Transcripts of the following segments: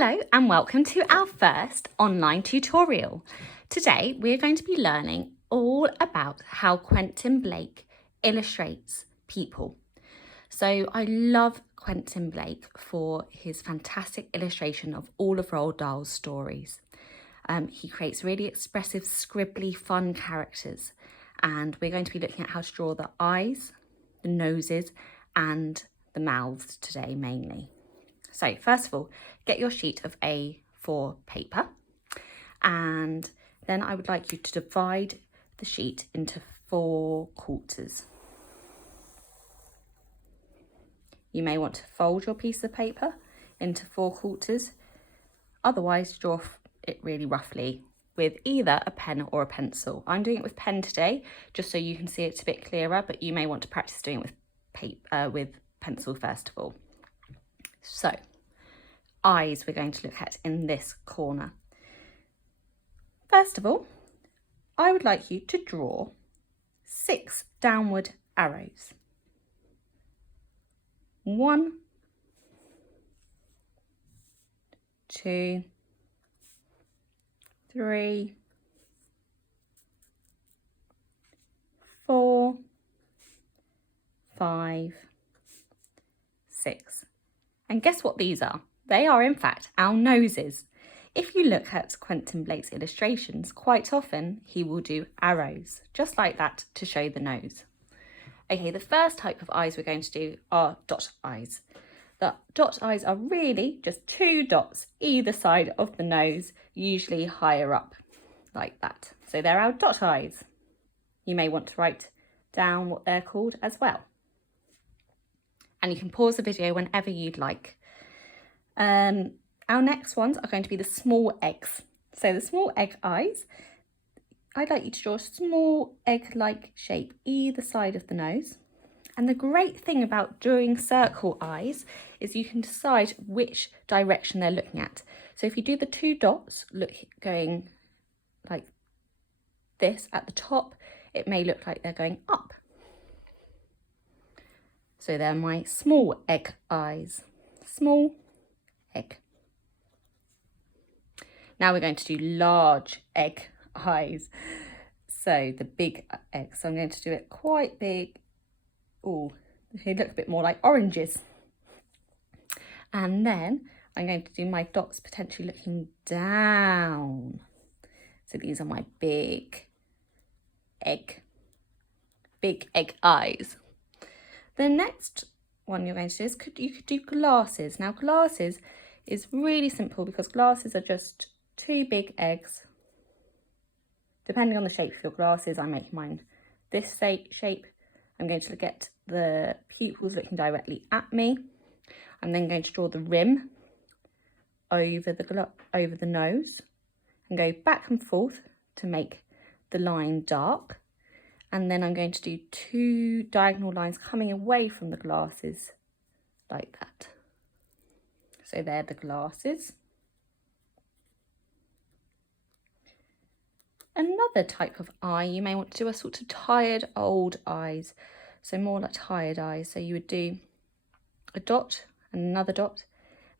Hello and welcome to our first online tutorial. Today we're going to be learning all about how Quentin Blake illustrates people. So I love Quentin Blake for his fantastic illustration of all of Roald Dahl's stories. He creates really expressive, scribbly, fun characters, and we're going to be looking at how to draw the eyes, the noses and the mouths today mainly. So first of all, get your sheet of A4 paper, and then I would like you to divide the sheet into 4 quarters. You may want to fold your piece of paper into 4 quarters, otherwise draw it really roughly with either a pen or a pencil. I'm doing it with pen today just so you can see it a bit clearer, but you may want to practice doing it with pencil first of all. So, eyes we're going to look at in this corner. First of all, I would like you to draw 6 downward arrows. 1, 2, 3, 4, 5, 6. And guess what these are? They are in fact our noses. If you look at Quentin Blake's illustrations, quite often he will do arrows, just like that, to show the nose. Okay, the first type of eyes we're going to do are dot eyes. The dot eyes are really just 2 dots either side of the nose, usually higher up, like that. So they're our dot eyes. You may want to write down what they're called as well. And you can pause the video whenever you'd like. Our next ones are going to be the small eggs. So the small egg eyes, I'd like you to draw a small egg-like shape either side of the nose. And the great thing about drawing circle eyes is you can decide which direction they're looking at. So if you do the 2 dots going like this at the top, it may look like they're going up. So they're my small egg eyes. Small egg. Now we're going to do large egg eyes. So the big egg. So I'm going to do it quite big. Oh, they look a bit more like oranges. And then I'm going to do my dots potentially looking down. So these are my big egg eyes. The next one you're going to do is you could do glasses. Now glasses is really simple because glasses are just 2 big eggs. Depending on the shape of your glasses, I'm making mine this shape. I'm going to get the pupils looking directly at me. I'm then going to draw the rim over the nose and go back and forth to make the line dark. And then I'm going to do 2 diagonal lines coming away from the glasses like that. So they're the glasses. Another type of eye, you may want to do a sort of tired old eyes. So more like tired eyes. So you would do a dot and another dot.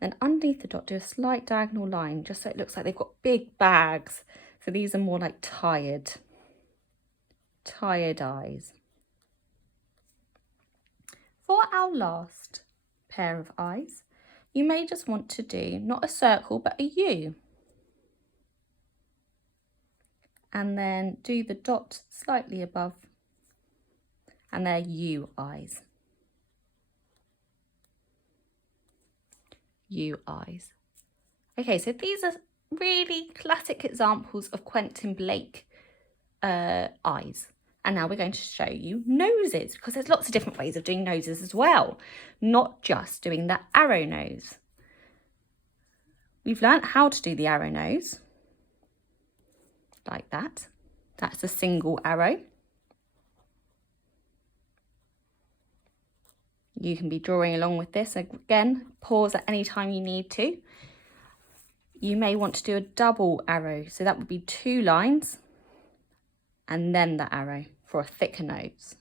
Then underneath the dot, do a slight diagonal line, just so it looks like they've got big bags. So these are more like tired eyes. For our last pair of eyes, you may just want to do not a circle but a U. And then do the dot slightly above, and they're U eyes. U eyes. Okay, so these are really classic examples of Quentin Blake eyes. And now we're going to show you noses, because there's lots of different ways of doing noses as well, not just doing the arrow nose. We've learnt how to do the arrow nose, like that. That's a single arrow. You can be drawing along with this. Again, pause at any time you need to. You may want to do a double arrow, so that would be 2 lines and then the arrow for a thicker nose.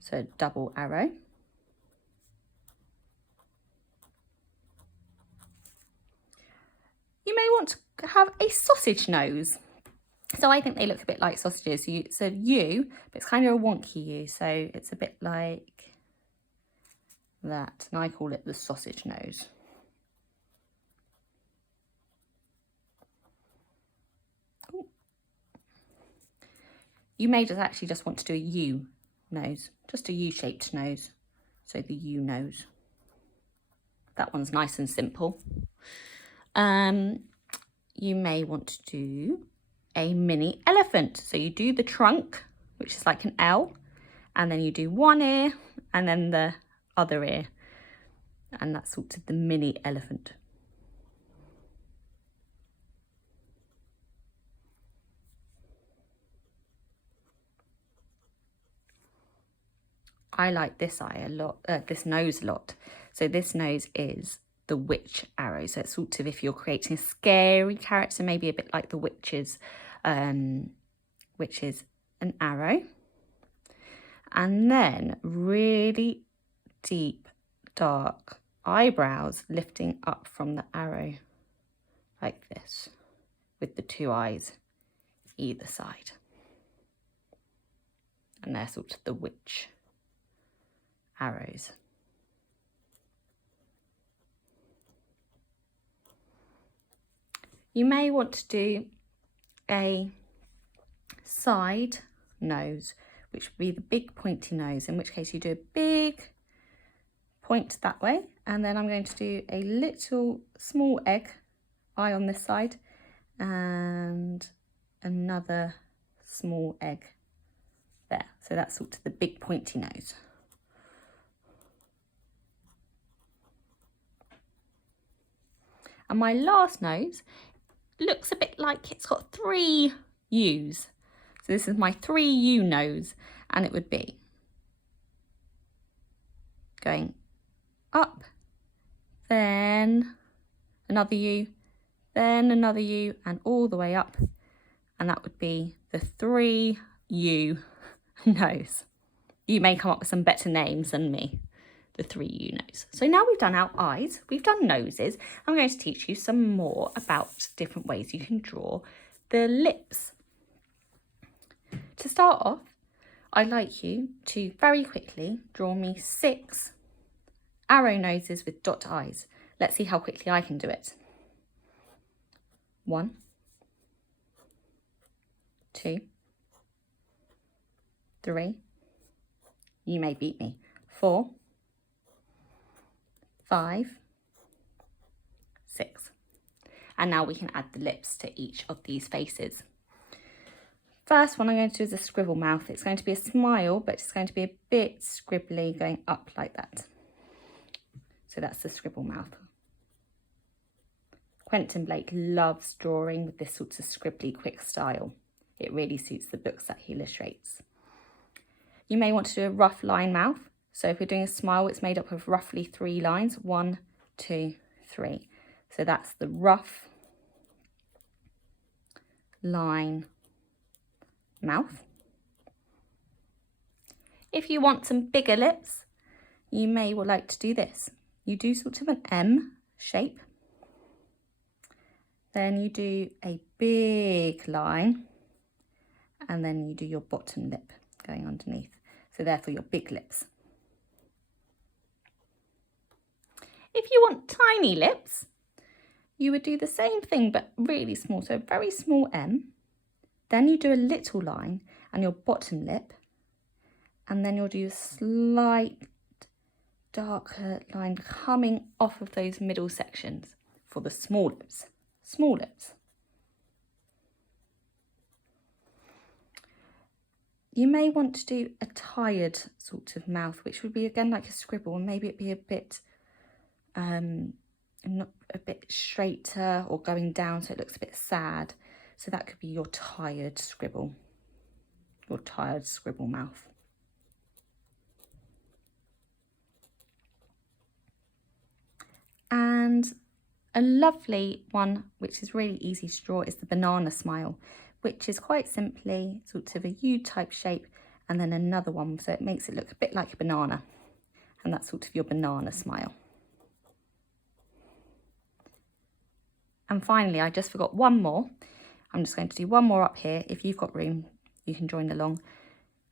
So double arrow. You may want to have a sausage nose. So I think they look a bit like sausages. It's a U, but it's kind of a wonky U. So it's a bit like that. And I call it the sausage nose. Ooh. You may just want to do a U nose, just a U-shaped nose. So the U nose. That one's nice and simple. You may want to do a mini elephant. So you do the trunk, which is like an L, and then you do one ear and then the other ear. And that's sort of the mini elephant. I like this eye a lot, this nose a lot. So this nose is the witch arrow. So it's sort of, if you're creating a scary character, maybe a bit like the witches, which is an arrow. And then really deep, dark eyebrows lifting up from the arrow like this, with the two eyes either side. And they're sort of the witch arrows. You may want to do a side nose, which would be the big pointy nose, in which case you do a big point that way, and then I'm going to do a little small egg eye on this side and another small egg there. So that's sort of the big pointy nose. And my last nose looks a bit like it's got 3 U's. So this is my 3U nose, and it would be going up, then another U, then another U, and all the way up. And that would be the 3U nose. You may come up with some better names than me. The 3U nose. So now we've done our eyes, we've done noses. I'm going to teach you some more about different ways you can draw the lips. To start off, I'd like you to very quickly draw me 6 arrow noses with dot eyes. Let's see how quickly I can do it. 1, 2, 3. You may beat me. 4, 5, 6. And now we can add the lips to each of these faces. First one I'm going to do is a scribble mouth. It's going to be a smile, but it's going to be a bit scribbly going up like that. So that's the scribble mouth. Quentin Blake loves drawing with this sort of scribbly quick style. It really suits the books that he illustrates. You may want to do a rough line mouth. So if we're doing a smile, it's made up of roughly 3 lines. 1, 2, 3. So that's the rough line mouth. If you want some bigger lips, you may like to do this. You do sort of an M shape. Then you do a big line, and then you do your bottom lip going underneath. So therefore your big lips. If you want tiny lips, you would do the same thing but really small, so a very small M. Then you do a little line and your bottom lip, and then you'll do a slight darker line coming off of those middle sections for the small lips. Small lips. You may want to do a tired sort of mouth, which would be again like a scribble, and maybe it'd be a bit not a bit straighter or going down, so it looks a bit sad. So that could be your tired scribble, your tired scribble mouth. And a lovely one, which is really easy to draw, is the banana smile, which is quite simply sort of a U-type shape and then another one, so it makes it look a bit like a banana. And that's sort of your banana smile. And finally, I just forgot one more. I'm just going to do one more up here. If you've got room, you can join along.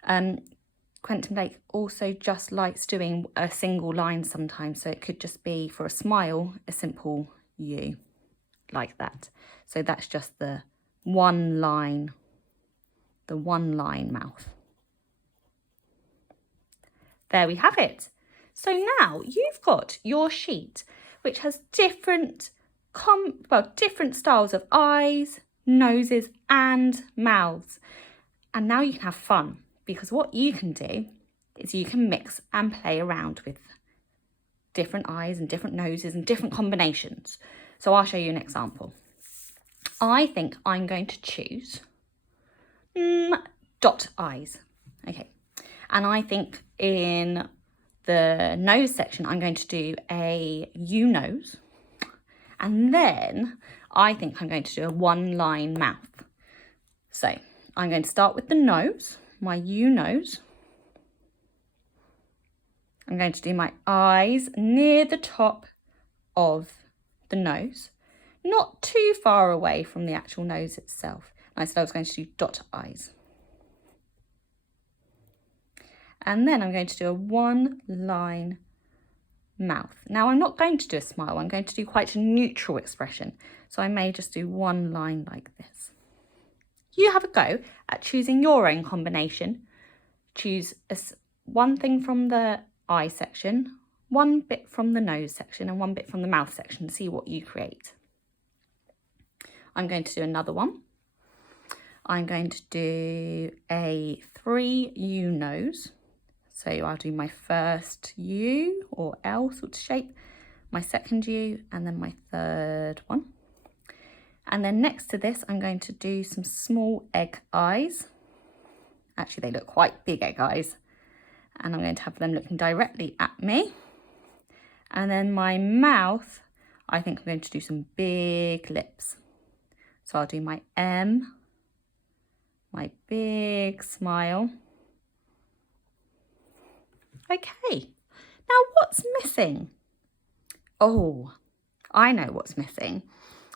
Quentin Blake also just likes doing a single line sometimes. So it could just be, for a smile, a simple U, like that. So that's just the one line mouth. There we have it. So now you've got your sheet, which has different styles of eyes, noses and mouths. And now you can have fun, because what you can do is you can mix and play around with different eyes and different noses and different combinations. So I'll show you an example. I think I'm going to choose dot eyes. Okay. And I think in the nose section, I'm going to do a U nose. And then I think I'm going to do a one line mouth. So I'm going to start with the nose, my U nose. I'm going to do my eyes near the top of the nose, not too far away from the actual nose itself. And I said I was going to do dot eyes. And then I'm going to do a one line mouth. Now I'm not going to do a smile, I'm going to do quite a neutral expression. So I may just do one line like this. You have a go at choosing your own combination. Choose one thing from the eye section, one bit from the nose section and one bit from the mouth section. See what you create. I'm going to do another one. I'm going to do a 3 U nose. So I'll do my first U or L sort of shape, my second U, and then my third one. And then next to this, I'm going to do some small egg eyes. Actually, they look quite big egg eyes. And I'm going to have them looking directly at me. And then my mouth, I think I'm going to do some big lips. So I'll do my M, my big smile. Okay, now what's missing? Oh, I know what's missing.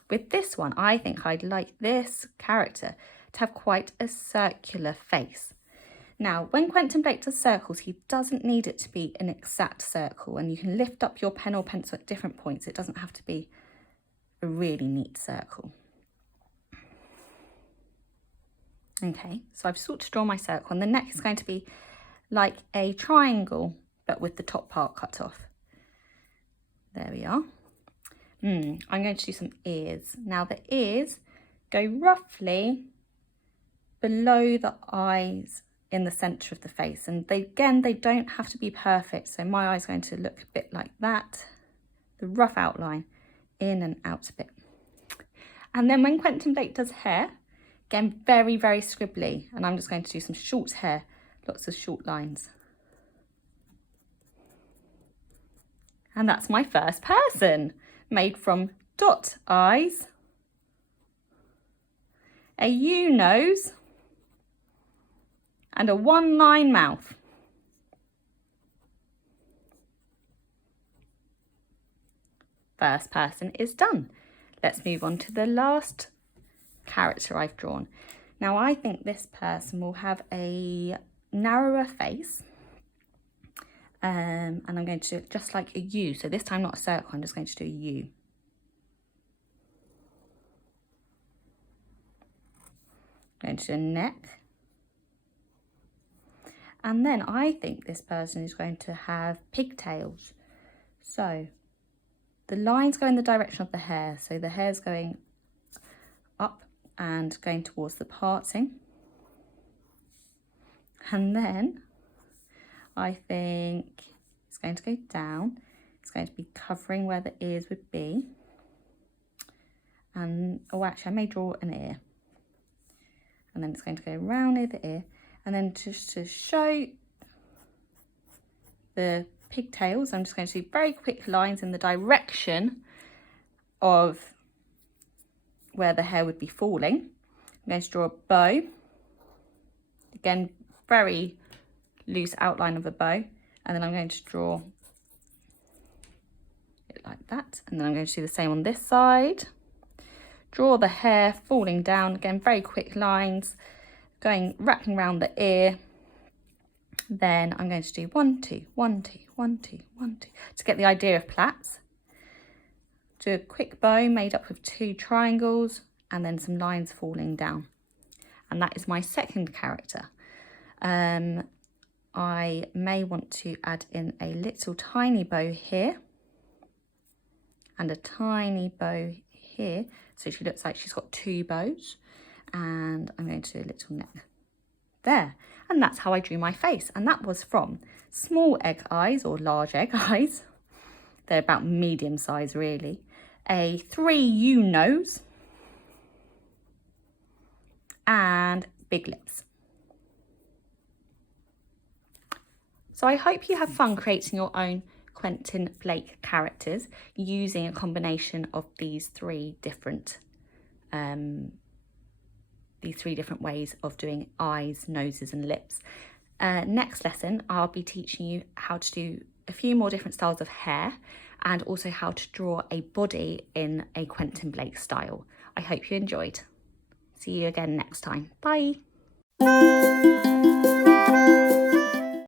With this one, I think I'd like this character to have quite a circular face. Now, when Quentin Blake does circles, he doesn't need it to be an exact circle, and you can lift up your pen or pencil at different points. It doesn't have to be a really neat circle. Okay, so I've sort of drawn my circle, and the neck is going to be like a triangle, but with the top part cut off. There we are. I'm going to do some ears. Now the ears go roughly below the eyes in the centre of the face, and they don't have to be perfect. So my eye's going to look a bit like that, the rough outline, in and out a bit. And then when Quentin Blake does hair, again, very, very scribbly, and I'm just going to do some short hair, lots of short lines. And that's my first person, made from dot eyes, a U nose, and a one line mouth. First person is done. Let's move on to the last character I've drawn. Now I think this person will have a narrower face, and I'm going to do it just like a U. So this time not a circle, I'm just going to do a U. I'm going to do a neck. And then I think this person is going to have pigtails. So the lines go in the direction of the hair. So the hair's going up and going towards the parting. And then I think it's going to go down. It's going to be covering where the ears would be. And, oh, actually, I may draw an ear. And then it's going to go around near the ear. And then just to show the pigtails, I'm just going to do very quick lines in the direction of where the hair would be falling. I'm going to draw a bow. Again, very loose outline of a bow. And then I'm going to draw it like that. And then I'm going to do the same on this side. draw the hair falling down. Again, very quick lines, wrapping around the ear. Then I'm going to do 1, 2, 1, 2, 1, 2, 1, 2 to get the idea of plaits. Do a quick bow made up of 2 triangles and then some lines falling down. And that is my second character. I may want to add in a little tiny bow here and a tiny bow here. So she looks like she's got 2 bows, and I'm going to do a little neck there. And that's how I drew my face. And that was from small egg eyes or large egg eyes. They're about medium size really. A 3U nose and big lips. So I hope you have fun creating your own Quentin Blake characters using a combination of these three different ways of doing eyes, noses and lips. Next lesson, I'll be teaching you how to do a few more different styles of hair and also how to draw a body in a Quentin Blake style. I hope you enjoyed. See you again next time. Bye.